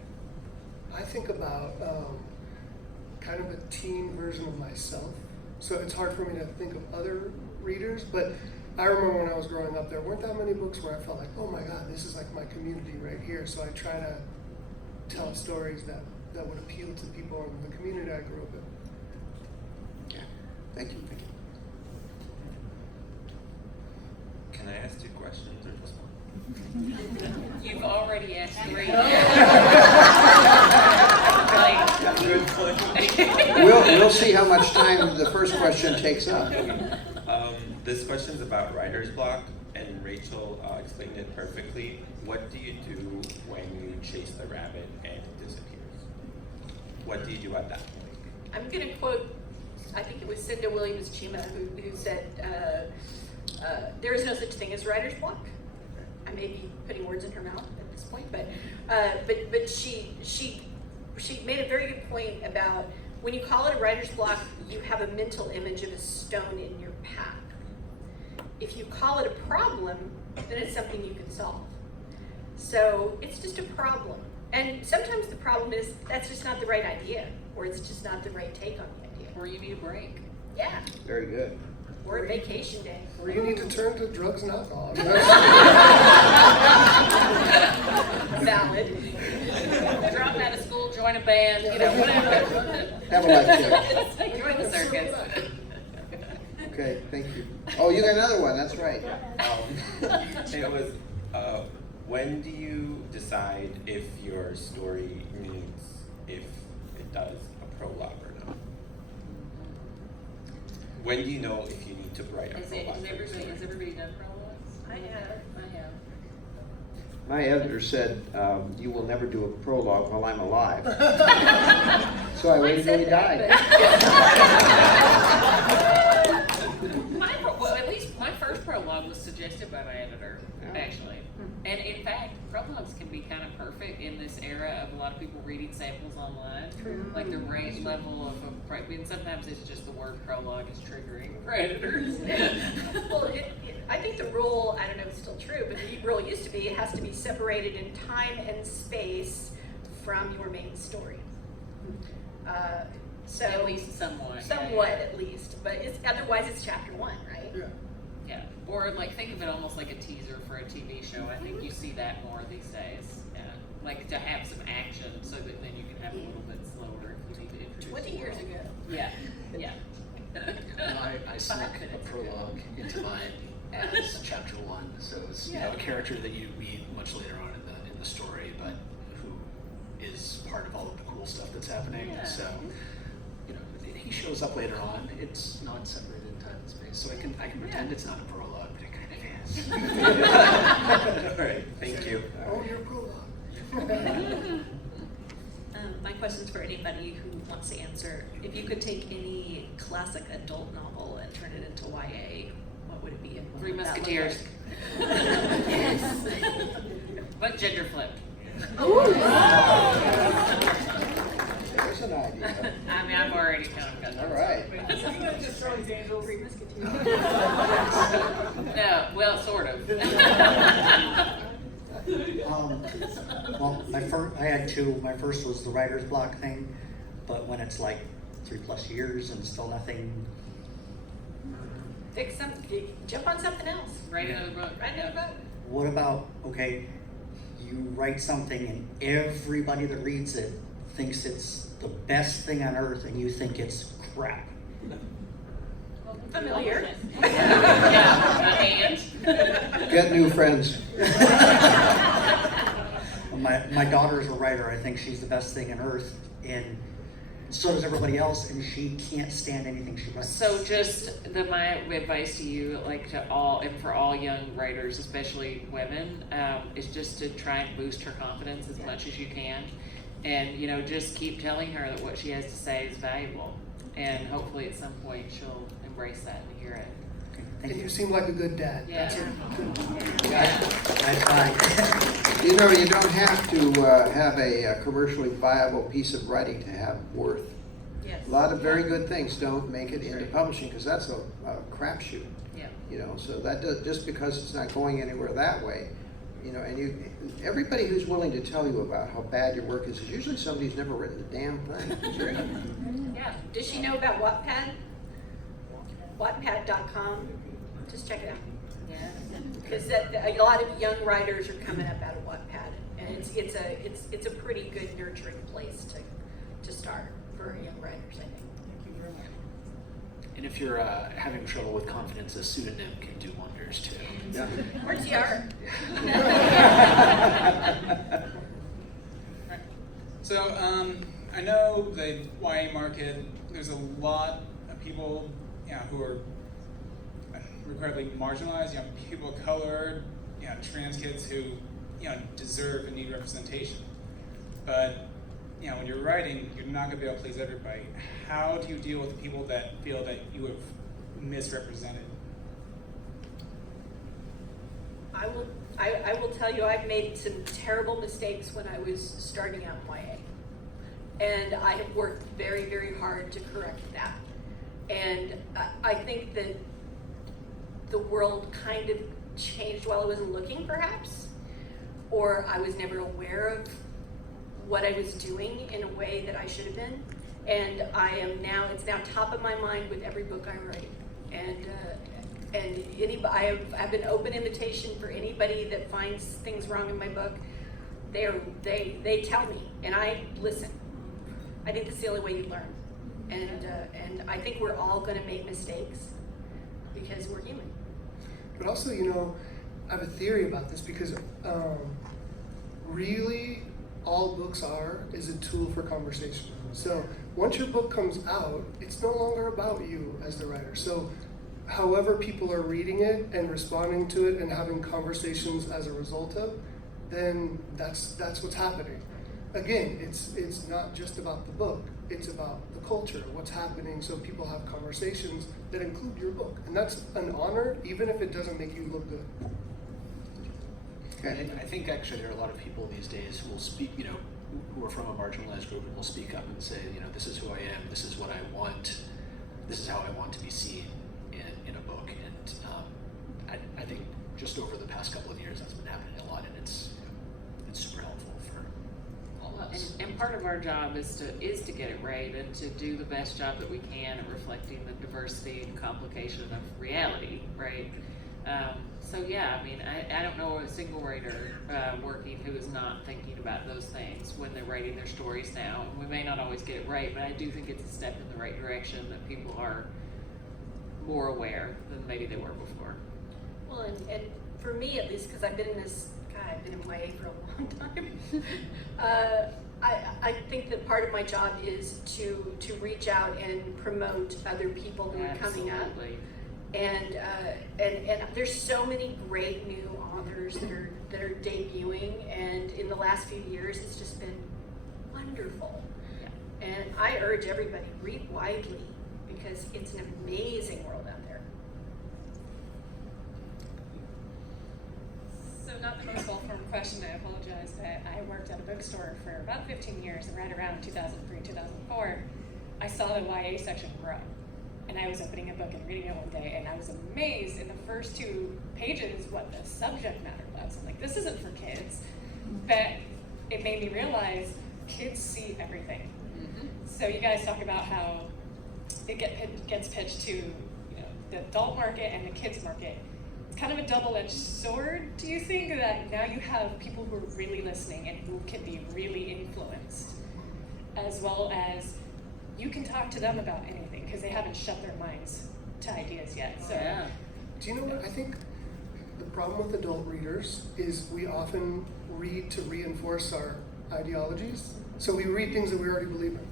I think about kind of a teen version of myself. So it's hard for me to think of other readers, but I remember when I was growing up, there weren't that many books where I felt like, oh my God, this is like my community right here. So I try to tell stories that would appeal to people in the community I grew up in. Yeah, thank you. Can I ask 2 questions or just one? You've already asked 3. Good question. We'll see how much time the first question takes up. This question is about writer's block, and Rachel explained it perfectly. What do you do when you chase the rabbit and it disappears? What do you do at that point? I'm going to quote, I think it was Cinda Williams-Chima who said, there is no such thing as writer's block. I may be putting words in her mouth at this point, but she made a very good point about when you call it a writer's block, you have a mental image of a stone in your path. If you call it a problem, then it's something you can solve. So it's just a problem. And sometimes the problem is that's just not the right idea, or it's just not the right take on the idea. Or you need a break. Yeah, Very good. or a vacation day. Or you need to turn to drugs and alcohol. Valid. Drop out of school, join a band, whatever. Have a life check. Join the circus. Okay, thank you. Oh, you got another one, that's right. It was, when do you decide if your story needs, if it does, a prologue or not? When do you know if you need to write a prologue for your story? Has everybody done prologues? I have. I have. My editor said, you will never do a prologue while I'm alive. So I waited till he died. Well, at least my first prologue was suggested by my editor, Yeah. actually. And in fact, prologues can be kind of perfect in this era of a lot of people reading samples online. Like the range level of and sometimes it's just the word prologue is triggering for editors. Well, I think the rule, I don't know if it's still true, but the rule used to be it has to be separated in time and space from your main story. So At least somewhat. somewhat at least, but otherwise it's chapter 1, right? Yeah. Yeah, or like think of it almost like a teaser for a TV show. I think you see that more these days. Yeah, like to have some action so that then you can have a little bit slower if you need to introduce. 20 the years world. ago. Yeah, yeah. I snuck a prologue into mine as chapter 1, so it's you know, a character that you meet much later on in the story, but who is part of all of the cool stuff that's happening. Yeah. So, you know, he shows up later on. It's not separated in time and space, so I can pretend it's not a prologue, but it kind of is. All right, thank you. Oh, your prologue. My question's for anybody who wants to answer. If you could take any classic adult novel and turn it into YA, what would it be? And what Three would that look Musketeers. like? Yes. But gender flip. There's an idea. I mean, I've already kind of got that. All right. Three Musketeers. No, well, sort of. Well, I had two. My first was the writer's block thing, but when it's like 3+ years and still nothing, Jump on something else. Write another book. Write another book. what about, okay, you write something and everybody that reads it thinks it's the best thing on earth and you think it's crap. Familiar. Yeah, and Get new friends. My daughter's a writer. I think she's the best thing on earth, and so does everybody else, and she can't stand anything she writes. so just my advice to you, like to all and for all young writers, especially women, is just to try and boost her confidence as much as you can, and you know just keep telling her that what she has to say is valuable, and hopefully at some point she'll embrace that and hear it. Okay, thank And you. you seem like a good dad. Yeah. That's it. I tried. You know, you don't have to have a commercially viable piece of writing to have worth. Yes. A lot of very good things don't make it into publishing because that's a crapshoot. Yeah. You know, so that does, just because it's not going anywhere that way, you know, and everybody who's willing to tell you about how bad your work is usually somebody who's never written a damn thing. Yeah. Does she know about Wattpad? Wattpad.com. Just check it out. Yeah. Because a lot of young writers are coming up out of Wattpad, and it's a pretty good nurturing place to start for young writers, I think. And if you're having trouble with confidence, a pseudonym can do wonders too. Yeah. Or TR. So I know the YA market, there's a lot of people who are regrettably marginalized, people of color, trans kids who deserve and need representation. But when you're writing, you're not going to be able to please everybody. How do you deal with the people that feel that you have misrepresented? I will tell you, I've made some terrible mistakes when I was starting out in YA. And I have worked very, very hard to correct that. And I think that the world kind of changed while I wasn't looking, perhaps, or I was never aware of what I was doing in a way that I should have been. And it's now top of my mind with every book I write. And I have an open invitation for anybody that finds things wrong in my book. They tell me, and I listen. I think that's the only way you learn. And I think we're all going to make mistakes. because we're human. But also, I have a theory about this because really all books is a tool for conversation. So once your book comes out, it's no longer about you as the writer. So however people are reading it and responding to it and having conversations as a result of, then that's what's happening. Again, it's not just about the book, it's about the culture, what's happening, so people have conversations that include your book. And that's an honor, even if it doesn't make you look good. And I think actually there are a lot of people these days who will speak, who are from a marginalized group and will speak up and say, this is who I am, this is what I want, this is how I want to be seen in a book. And I think just over the past couple of years that's been happening a lot, and it's super helpful for all of us. And part of our job is to get it right and to do the best job that we can at reflecting the diversity and complication of reality, right? So yeah, I mean, I don't know a single writer working who is not thinking about those things when they're writing their stories now. And we may not always get it right, but I do think it's a step in the right direction that people are more aware than maybe they were before. Well, and for me at least, because I've been in I've been in YA for a long time. I think that part of my job is to reach out and promote other people who are coming up. Absolutely. And there's so many great new authors that are debuting, and in the last few years, it's just been wonderful. Yeah. And I urge everybody, read widely, because it's an amazing world out there. So not the most well-formed question, I apologize, but I worked at a bookstore for about 15 years, and right around 2003, 2004, I saw the YA section grow. And I was opening a book and reading it one day, and I was amazed in the first 2 pages what the subject matter was. I'm like, this isn't for kids. But it made me realize kids see everything. Mm-hmm. So you guys talk about how it gets pitched to the adult market and the kids market. It's kind of a double-edged sword, do you think, that now you have people who are really listening and who can be really influenced, as well as you can talk to them about anything because they haven't shut their minds to ideas yet. So Yeah. Do you know what? I think the problem with adult readers is we often read to reinforce our ideologies. So we read things that we already believe in.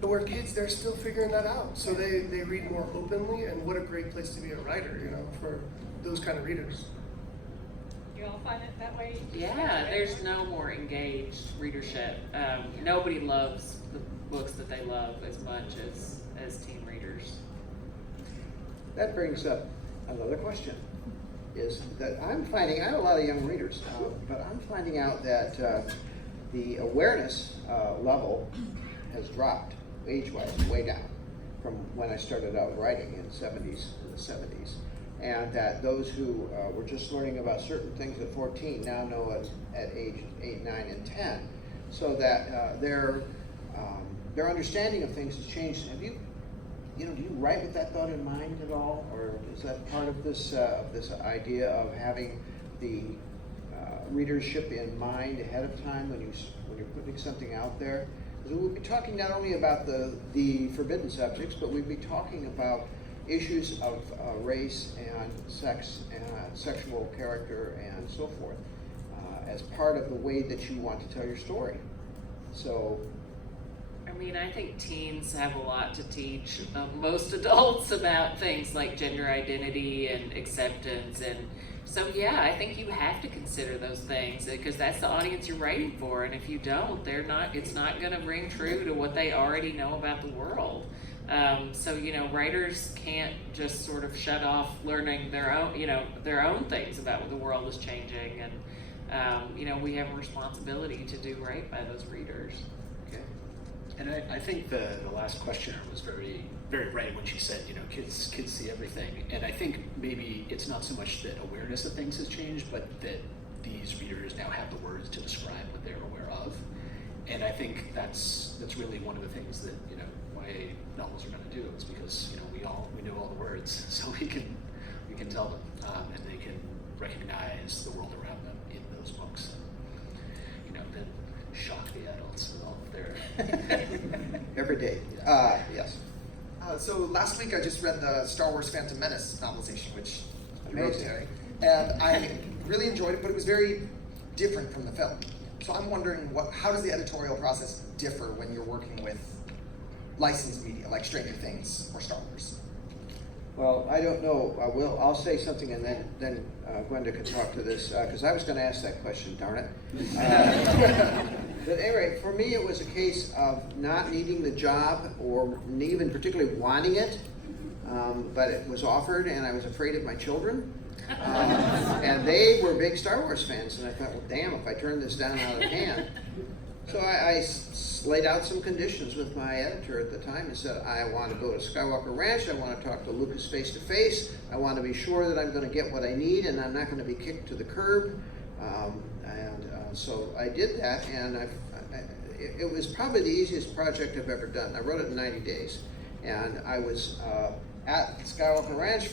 But we're kids, they're still figuring that out. So they read more openly, and what a great place to be a writer, for those kind of readers. you all find it that way? Yeah, there's no more engaged readership. Nobody loves the books that they love as much as teen readers. That brings up another question, is that I'm finding, I have a lot of young readers, but I'm finding out that the awareness level has dropped, age-wise, way down from when I started out writing in the 70s. And that those who were just learning about certain things at 14 now know at age 8, 9, and 10. So that their understanding of things has changed. Have you, do you write with that thought in mind at all? Or is that part of this idea of having the readership in mind ahead of time when you're putting something out there? Because we'll be talking not only about the forbidden subjects, but we'll be talking about issues of race and sex and sexual character and so forth as part of the way that you want to tell your story. So, I mean, I think teens have a lot to teach most adults about things like gender identity and acceptance, and so yeah, I think you have to consider those things because that's the audience you're writing for, and if you don't, it's not going to ring true to what they already know about the world. So writers can't just sort of shut off learning their own things about what the world is changing, and we have a responsibility to do right by those readers. okay. And I think the last questioner was very, very right when she said, kids see everything. And I think maybe it's not so much that awareness of things has changed, but that these readers now have the words to describe what they're aware of. And I think that's really one of the things that YA novels are going to do, is because we know all the words, so we can tell them, and they can recognize the world around them in those books, and then shock the adults with all of their Every day. Yes. So last week I just read the Star Wars Phantom Menace novelization, which you wrote, Amazing. Terry, and I really enjoyed it, but it was very different from the film. So I'm wondering, how does the editorial process differ when you're working with licensed media like Stranger Things or Star Wars? Well, I don't know. I'll say something, and then Gwenda can talk to this, because I was going to ask that question, darn it. But anyway, for me, it was a case of not needing the job or even particularly wanting it, but it was offered, and I was afraid of my children. And they were big Star Wars fans, and I thought, well, damn, if I turn this down out of hand. So I laid out some conditions with my editor at the time and said, I want to go to Skywalker Ranch, I want to talk to Lucas face to face, I want to be sure that I'm going to get what I need and I'm not going to be kicked to the curb. So I did that, and it was probably the easiest project I've ever done. I wrote it in 90 days, and I was at Skywalker Ranch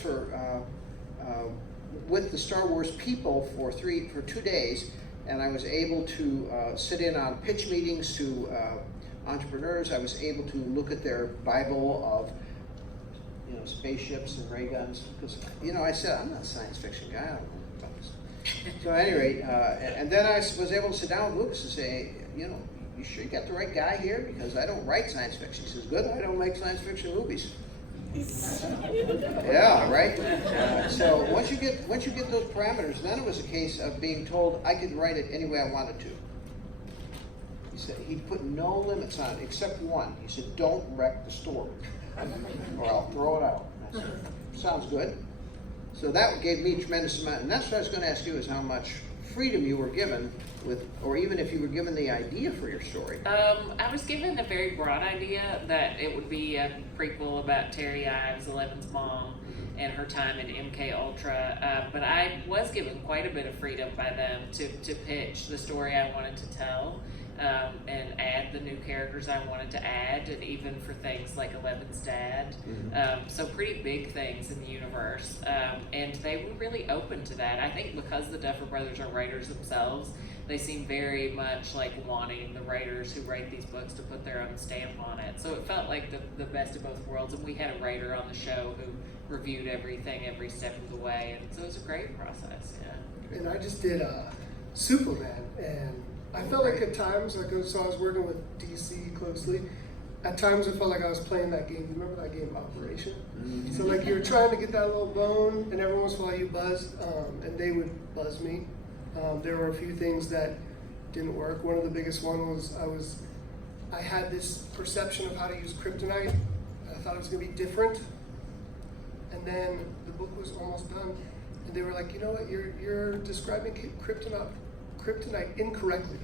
with the Star Wars people for 2 days, and I was able to sit in on pitch meetings to entrepreneurs. I was able to look at their Bible of spaceships and ray guns, because I said I'm not a science fiction guy. I don't know about this. So at any rate, and then I was able to sit down with Lucas and say, you sure you got the right guy here, because I don't write science fiction. He says, good, I don't make science fiction movies. Yeah, right. So once you get those parameters, then it was a case of being told I could write it any way I wanted to. He said he put no limits on it except one. He said, "Don't wreck the story, or I'll throw it out." I said, "Sounds good." So that gave me a tremendous amount, and that's what I was going to ask you: is how much freedom you were given with, or even if you were given the idea for your story. I was given a very broad idea that it would be a prequel about Terry Ives, Eleven's mom, and her time in MK Ultra. But I was given quite a bit of freedom by them to pitch the story I wanted to tell, and add the new characters I wanted to add, and even for things like Eleven's dad. So pretty big things in the universe. And they were really open to that. I think because the Duffer Brothers are writers themselves, they seem very much like wanting the writers who write these books to put their own stamp on it. So it felt like the best of both worlds. And we had a writer on the show who reviewed everything every step of the way. And so it was a great process, yeah. And I just did Superman, and I felt like at times, so I was working with DC closely. At times I felt like I was playing that game. You remember that game, Operation? So like you were trying to get that little bone, and every once in a while you buzzed, and they would buzz me. There were a few things that didn't work. One of the biggest one was I had this perception of how to use kryptonite. I thought it was gonna be different, and then the book was almost done, and they were like, you know what, you're describing kryptonite incorrectly.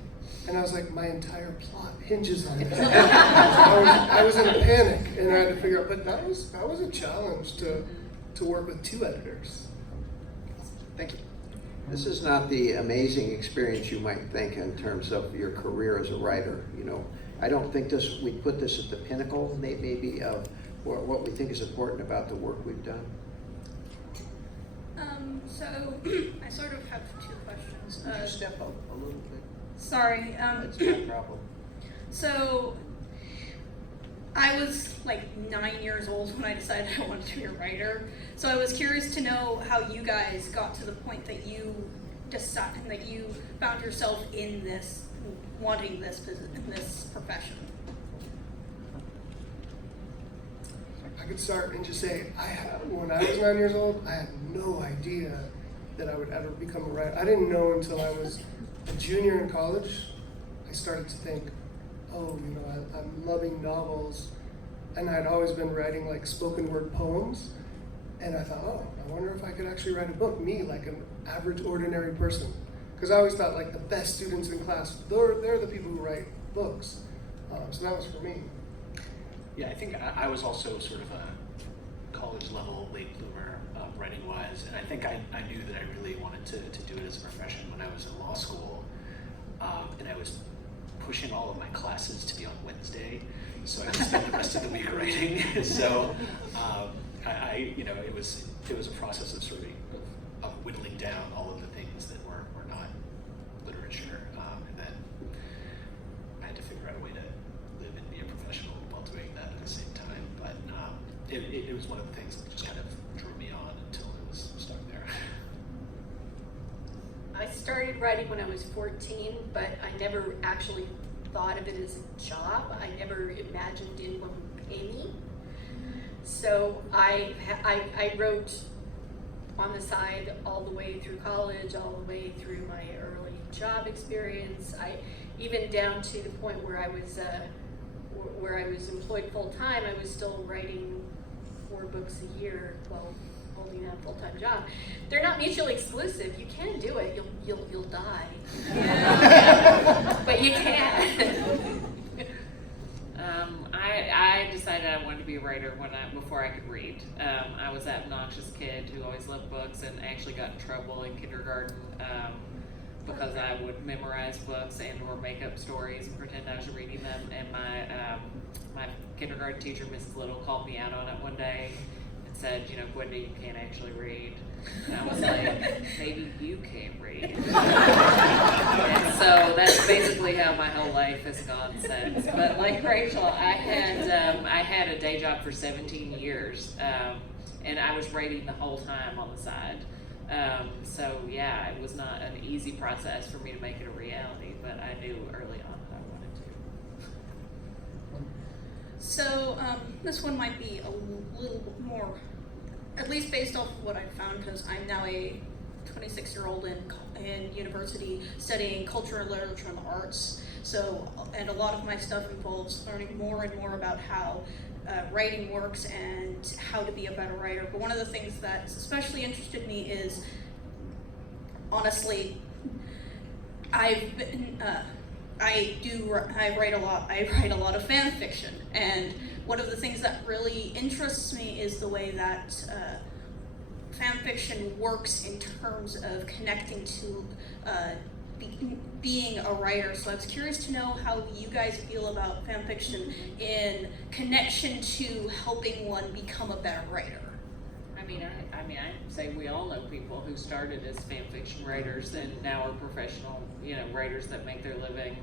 And I was like, my entire plot hinges on it. I was in a panic, and I had to figure out, but that was a challenge to work with 2 editors. Thank you. This is not the amazing experience you might think in terms of your career as a writer. I don't think we put this at the pinnacle, maybe of what we think is important about the work we've done. So I sort of have 2 questions. Could you step up a little bit? Sorry. That's no problem. So I was like 9 years old when I decided I wanted to be a writer. So I was curious to know how you guys got to the point that you decided that you found yourself in this, wanting this profession. I could start and just say, when I was 9 years old, I had no idea that I would ever become a writer. I didn't know until I was a junior in college. I started to think, I'm loving novels, and I'd always been writing like spoken word poems, and I thought, I wonder if I could actually write a book, me, like an average, ordinary person. Because I always thought like the best students in class, they're the people who write books. So that was for me. Yeah, I think I was also sort of a college level late bloomer writing wise, and I think I knew that I really wanted to do it as a profession when I was in law school, and I was pushing all of my classes to be on Wednesday, so I could spend the rest of the week writing. So it was a process of sort of whittling down all of the things that were not literature, and then I had to figure out a way to live and be a professional while doing that at the same time. But it was one of the things that just kind of drew me on until it was stuck there. I started writing when I was 14, but I never actually thought of it as a job. I never imagined anyone would pay me. So I wrote on the side all the way through college, all the way through my early job experience. Even down to the point where I was employed full time. I was still writing 4 books a year while holding a full-time job. They're not mutually exclusive. You can do it. You'll die, but you can. I decided I wanted to be a writer before I could read. I was that obnoxious kid who always loved books and actually got in trouble in kindergarten because I would memorize books and or make up stories and pretend I was reading them. And my kindergarten teacher, Mrs. Little, called me out on it one day and said, Gwenda, you can't actually read. And I was like, maybe you can't read. And so that's basically how my whole life has gone since. But like Rachel, I had a day job for 17 years, and I was writing the whole time on the side. So yeah, it was not an easy process for me to make it a reality, but I knew early on that I wanted to. So this one might be a little more, at least based off of what I found, because I'm now a 26-year-old in university studying culture, literature, and the arts. So, and a lot of my stuff involves learning more and more about how writing works and how to be a better writer. But one of the things that's especially interested me is, honestly, I write a lot. I write a lot of fan fiction, and one of the things that really interests me is the way that fan fiction works in terms of connecting to being a writer. So I was curious to know how you guys feel about fan fiction in connection to helping one become a better writer. I mean, I say we all know people who started as fan fiction writers and now are professional, writers that make their living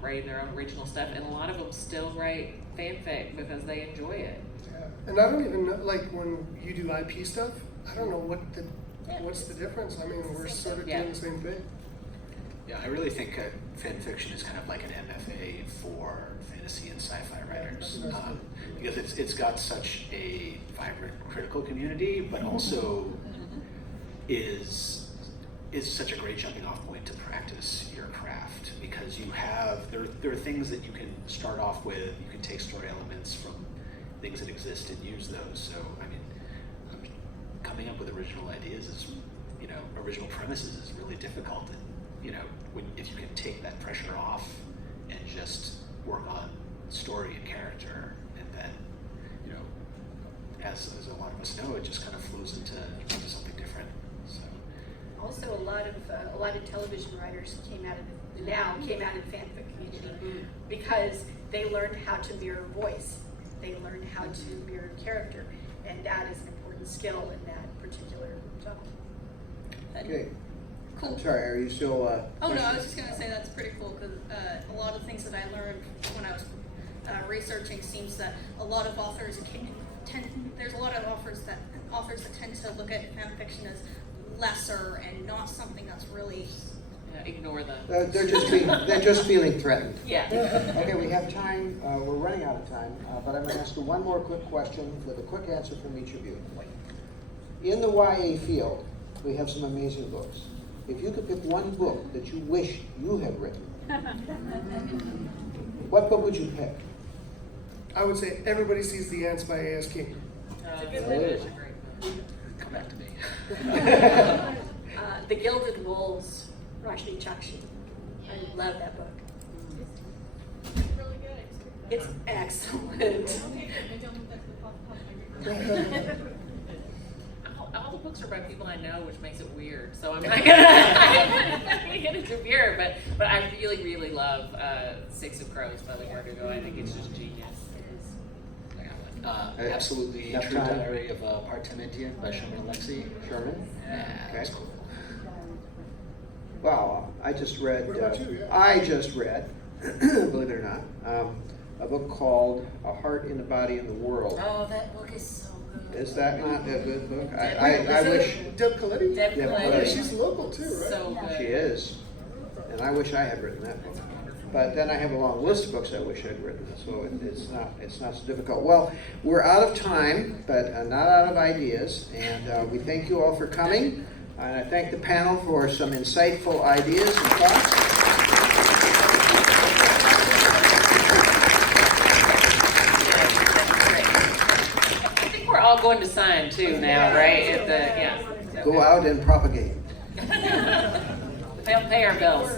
writing their own original stuff, and a lot of them still write fanfic because they enjoy it. Yeah. And I don't even know, like when you do IP stuff, I don't know what's the difference. I mean, we're sort of doing the same thing. Yeah, I really think fan fiction is kind of like an MFA for fantasy and sci-fi writers, because it's got such a vibrant critical community, but also is such a great jumping off point to practice your craft, because you have there are things that you can start off with. You can take story elements from things that exist and use those. So I mean, coming up with original ideas is, original premises is really difficult. And if you can take that pressure off and just work on story and character, and then as a lot of us know, it just kind of flows into something different. So Also, a lot of television writers came out of the fanfic community because they learned how to mirror voice. They learned how to mirror character, and that is an important skill in that particular job. Okay. Cool. I'm sorry, are you still? Oh no, I was just gonna say that's pretty cool, because a lot of things that I learned when I was researching seems that a lot of authors there's a lot of authors that tend to look at fan fiction as lesser and not something that's really. Ignore them. They're just feeling threatened. Yeah. Okay, we have time. We're running out of time, but I'm going to ask you one more quick question with a quick answer from each of you. In the YA field, we have some amazing books. If you could pick one book that you wish you had written, what book would you pick? I would say Everybody Sees the Ants by A.S. Caine. come back to me. The Gilded Wolves, Rashmi Chakshi. I love that book. It's really good. It's excellent. All the books are by people I know, which makes it weird. So I'm not gonna get into weird, but I really, really love Six of Crows by Vertigo. I think it's just genius. I got one. Absolutely Enough True time. Diary of a Part-Time Indian by Sherman Alexie. Sherman? Yeah, that's cool. Wow, I just read. What about you? Yeah. I just read, believe it or not, a book called A Heart in the Body and the World. Oh, that book is so good. Is that not a good book? I Is it? wish Deb Coletti? Deb Deb Coletti. Coletti. She's local too, right? So good. she is. And I wish I had written that book. But then I have a long list of books I wish I'd written, so it's not so difficult. Well, we're out of time, but not out of ideas, and we thank you all for coming. And I thank the panel for some insightful ideas and thoughts. I think we're all going to sign too now, right? At the, yeah. Go out and propagate. Pay our bills.